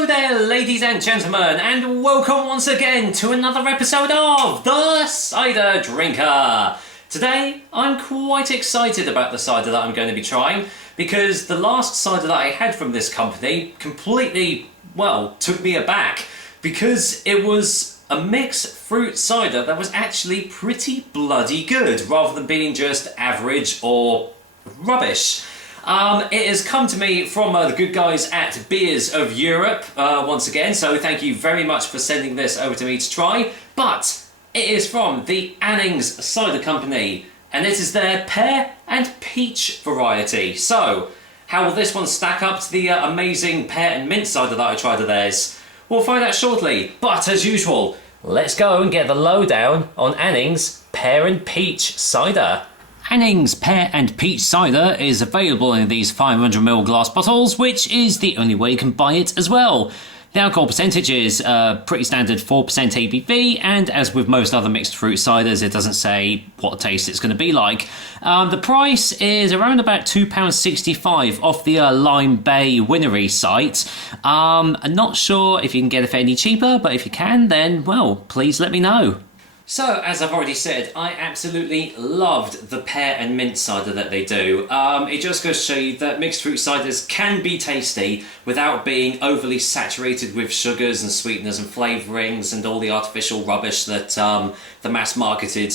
Hello there, ladies and gentlemen, and welcome once again to another episode of The Cider Drinker. Today, I'm quite excited about the cider that I'm going to be trying, because the last cider that I had from this company completely, well, took me aback, because it was a mixed fruit cider that was actually pretty bloody good, rather than being just average or rubbish. It has come to me from the good guys at Beers of Europe once again, so thank you very much for sending this over to me to try. But it is from the Annings Cider Company, and it is their pear and peach variety. So, how will this one stack up to the amazing pear and mint cider that I tried of theirs? We'll find out shortly, but as usual, let's go and get the lowdown on Annings Pear and Peach Cider. Annings Pear and Peach Cider is available in these 500ml glass bottles, which is the only way you can buy it as well. The alcohol percentage is pretty standard 4% ABV, and as with most other mixed fruit ciders, it doesn't say what taste it's going to be like. The price is around about £2.65 off the Lime Bay Winery site. I'm not sure if you can get it for any cheaper, but if you can, then, well, please let me know. So, as I've already said, I absolutely loved the pear and mint cider that they do. It just goes to show you that mixed fruit ciders can be tasty without being overly saturated with sugars and sweeteners and flavourings and all the artificial rubbish that the mass-marketed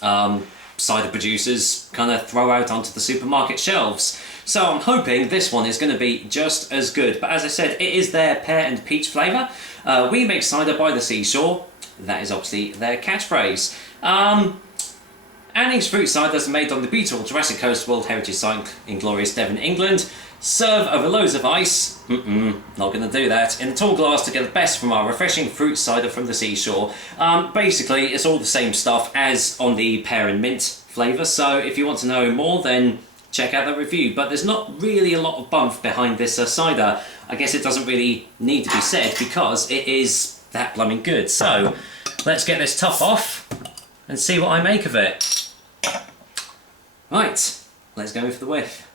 cider producers kind of throw out onto the supermarket shelves. So I'm hoping this one is going to be just as good. But as I said, it is their pear and peach flavour. We make cider by the seashore. That is obviously their catchphrase. Annings fruit cider is made on the beautiful Jurassic Coast World Heritage Site in glorious Devon, England. Serve over loads of ice, not going to do that, in a tall glass to get the best from our refreshing fruit cider from the seashore. Basically, it's all the same stuff as on the pear and mint flavour, so if you want to know more, then check out the review. But there's not really a lot of bump behind this cider. I guess it doesn't really need to be said because it is that blooming good. So let's get this top off and see what I make of it. Right, let's go in for the whiff.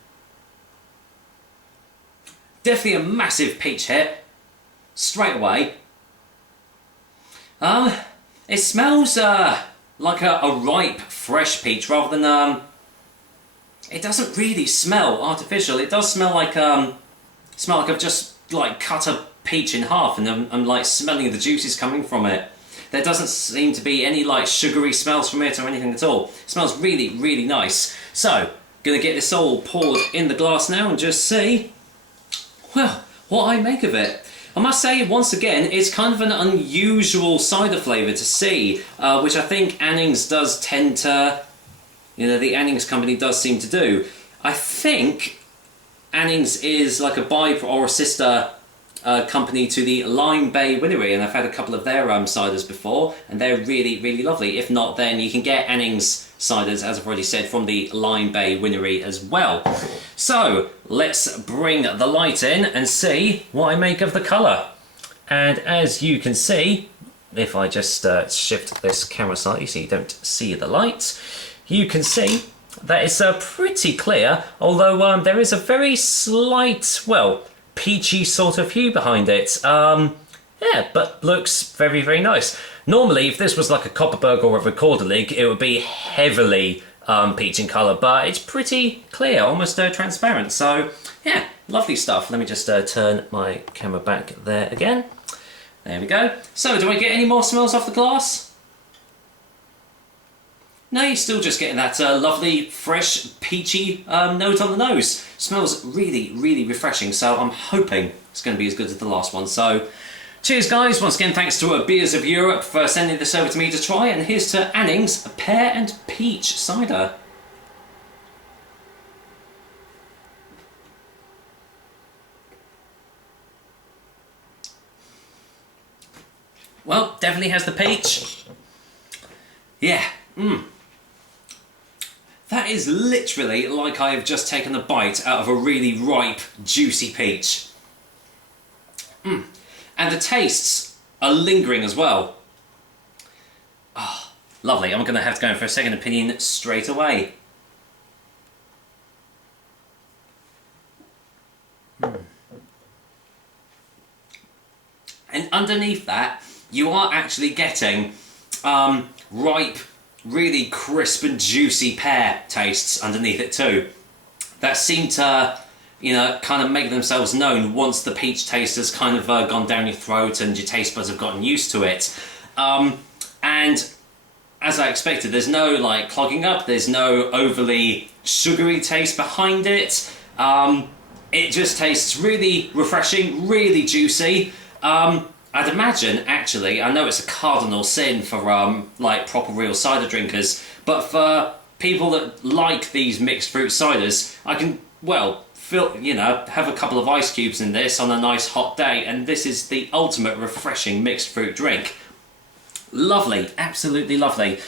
Definitely a massive peach hit straight away. It smells like a ripe fresh peach rather than it doesn't really smell artificial. It does smell like I've just like cut a peach in half and I'm like smelling the juices coming from it. There doesn't seem to be any like sugary smells from it or anything at all. It smells really, really nice. So, gonna get this all poured in the glass now and just see, well, what I make of it. I must say, once again, it's kind of an unusual cider flavour to see, which I think Annings does tend to, the Annings company does seem to do. I think Annings is like a or a sister company to the Lime Bay Winery, and I've had a couple of their ciders before, and they're really, really lovely. If not, then you can get Annings ciders, as I've already said, from the Lime Bay Winery as well. So, let's bring the light in and see what I make of the colour. And as you can see, if I just shift this camera slightly so you don't see the light, you can see that it's pretty clear, although there is a very slight, well, peachy sort of hue behind it. Yeah, but looks very, very nice. Normally, if this was like a Copperberg or a Recorderlig, it would be heavily peach in colour, but it's pretty clear, almost transparent. So, yeah, lovely stuff. Let me just turn my camera back there again. There we go. So, do I get any more smells off the glass? No, you're still just getting that lovely, fresh, peachy note on the nose. Smells really, really refreshing, so I'm hoping it's going to be as good as the last one. So, cheers guys, once again thanks to Beers of Europe for sending this over to me to try, and here's to Annings Pear and Peach Cider. Well, definitely has the peach. Yeah, That is literally like I have just taken a bite out of a really ripe, juicy peach. And the tastes are lingering as well. Oh, lovely. I'm going to have to go in for a second opinion straight away. And underneath that, you are actually getting ripe, really crisp and juicy pear tastes underneath it too. That seem to, you know, kind of make themselves known once the peach taste has kind of gone down your throat and your taste buds have gotten used to it. And as I expected, there's no like clogging up, there's no overly sugary taste behind it. It just tastes really refreshing, really juicy. I'd imagine, actually, I know it's a cardinal sin for like proper real cider drinkers, but for people that like these mixed fruit ciders, I can, well, have a couple of ice cubes in this on a nice hot day, and this is the ultimate refreshing mixed fruit drink. Lovely, absolutely lovely.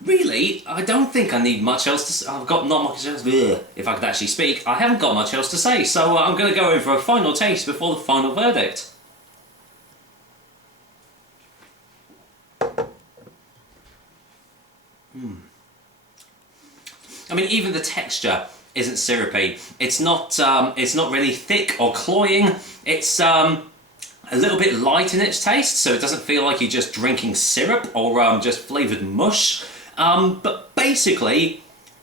Really, I don't think I need much else to say. I've got not much else. If I could actually speak, I haven't got much else to say, so I'm going to go in for a final taste before the final verdict. I mean, even the texture isn't syrupy. It's not really thick or cloying. It's a little bit light in its taste, so it doesn't feel like you're just drinking syrup or just flavoured mush. But basically,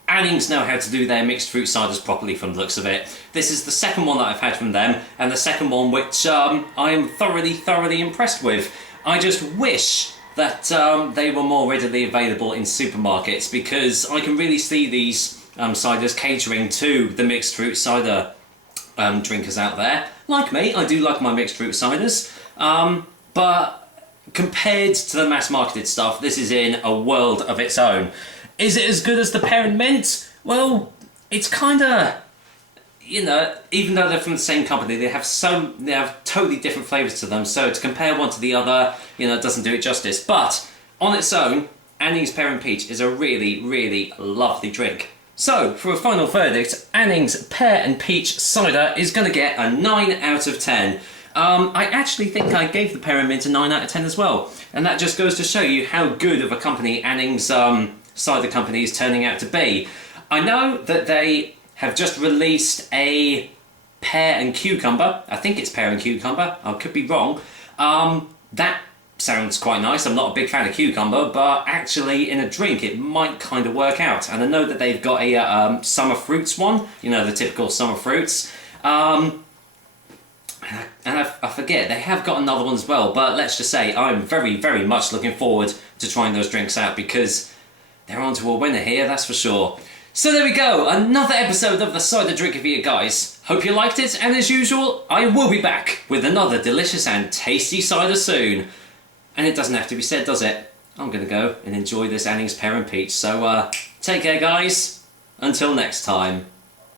Annings know how to do their mixed fruit ciders properly from the looks of it. This is the second one that I've had from them, and the second one which I am thoroughly impressed with. I just wish that they were more readily available in supermarkets, because I can really see these ciders catering to the mixed fruit cider drinkers out there. Like me, I do like my mixed fruit ciders, but compared to the mass marketed stuff, this is in a world of its own. Is it as good as the pear and mint? Well, it's kind of, you know, even though they're from the same company, they have totally different flavours to them, so to compare one to the other, you know, doesn't do it justice. But on its own, Annings Pear and Peach is a really lovely drink. So, for a final verdict, Annings Pear and Peach Cider is going to get a 9 out of 10. I actually think I gave the Pear and Mint a 9 out of 10 as well. And that just goes to show you how good of a company Annings Cider Company is turning out to be. I know that they have just released a pear and cucumber. I think it's pear and cucumber. I could be wrong. That sounds quite nice. I'm not a big fan of cucumber, but actually in a drink it might kind of work out. And I know that they've got a summer fruits one, you know, the typical summer fruits. And I forget, they have got another one as well, but let's just say I'm very much looking forward to trying those drinks out, because they're on to a winner here, that's for sure. So there we go, another episode of the Cider Drink for you guys. Hope you liked it, and as usual, I will be back with another delicious and tasty cider soon. And it doesn't have to be said, does it? I'm going to go and enjoy this Annings Pear and Peach, so take care guys, until next time.